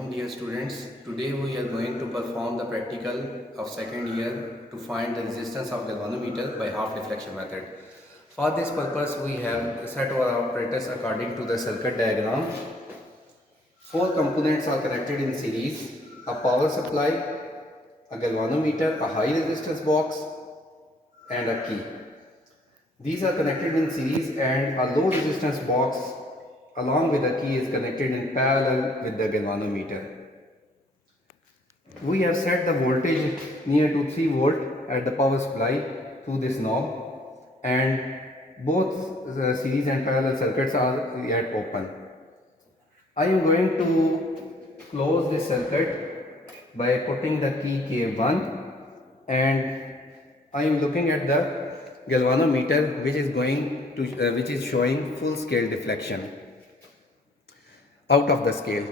Assalamualaikum dear students. Today we are going to perform the practical of second year to find the resistance of galvanometer by half deflection method. For this purpose we have set our apparatus according to the circuit diagram. Four components are connected in series: a power supply, a galvanometer, a high resistance box and a key. These are connected in series and a low resistance box along with the key is connected in parallel with the galvanometer. We have set the voltage near to 3 volt at the power supply through this knob, and both the series and parallel circuits are yet open. I am going to close this circuit by putting the key K1, and I am looking at the galvanometer which is showing full scale deflection out of the scale,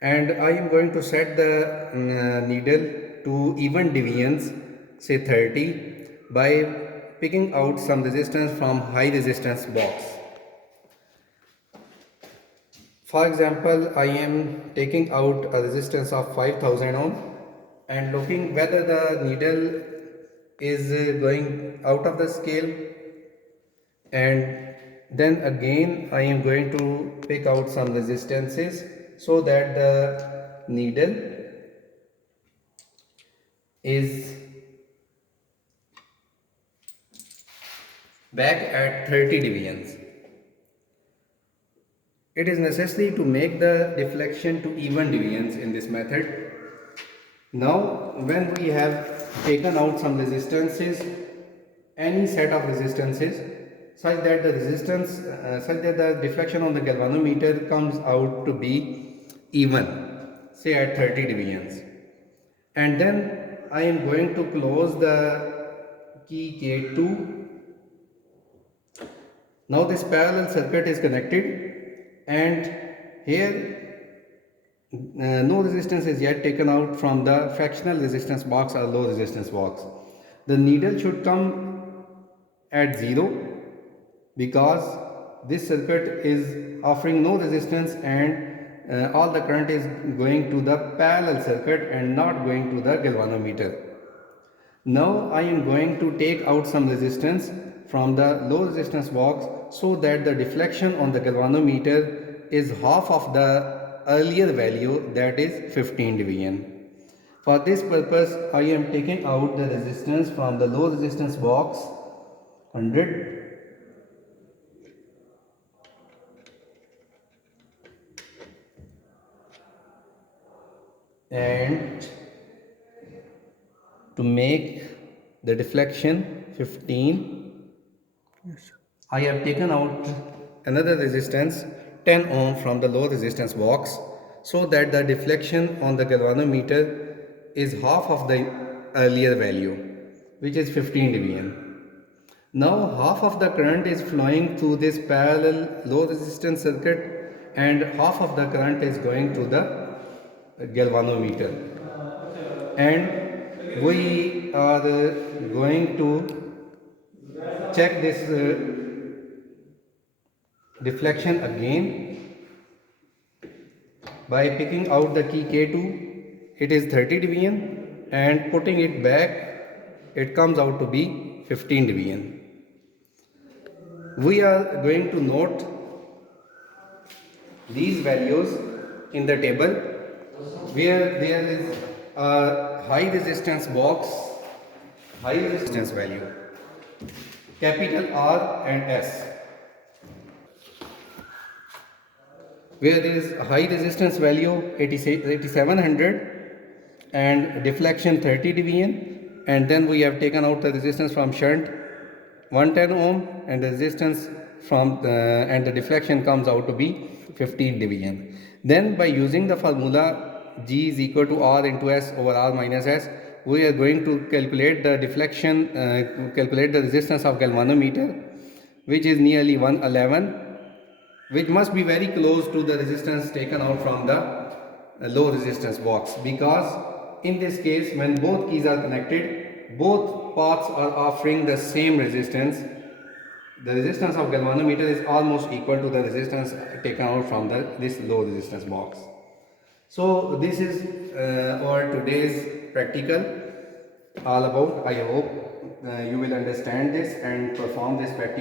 and I am going to set the needle to even deviance, say 30, by picking out some resistance from high resistance box. For example, I am taking out a resistance of 5000 ohm and looking whether the needle is going out of the scale, and then again I am going to pick out some resistances so that the needle is back at 30 deviance. It is necessary to make the deflection to even deviance in this method. Now when we have taken out some resistances, any set of resistances, such that the deflection on the galvanometer comes out to be even, say at 30 deviance, and then I am going to close the key K2. Now this parallel circuit is connected, and here no resistance is yet taken out from the fractional resistance box or low resistance box. The needle should come at 0 because this circuit is offering no resistance, and all the current is going to the parallel circuit and not going to the galvanometer. Now I am going to take out some resistance from the low resistance box so that the deflection on the galvanometer is half of the earlier value, that is 15 devian. For this purpose I am taking out the resistance from the low resistance box 100, and to make the deflection 15, I have taken out another resistance 10 ohm from the low resistance box so that the deflection on the galvanometer is half of the earlier value, which is 15 devian. Now half of the current is flowing through this parallel low resistance circuit and half of the current is going to the galvanometer, and we are going to check this deflection again by picking out the key K2. It is 30 devian, and putting it back it comes out to be 15 devian. We are going to note these values in the table where there is a high resistance box, high resistance value, capital R and S, where there is a high resistance value 8700 and deflection 30 devian, and then we have taken out the resistance from shunt 110 ohm, and the resistance from and the deflection comes out to be 15 devian. Then by using the formula G is equal to R into S over R minus S, we are going to calculate the deflection, calculate the resistance of galvanometer, which is nearly 111, which must be very close to the resistance taken out from the low resistance box, because in this case when both keys are connected, both paths are offering the same resistance. The resistance of galvanometer is almost equal to the resistance taken out from this low resistance box. So this is our today's practical all about. I hope you will understand this and perform this practical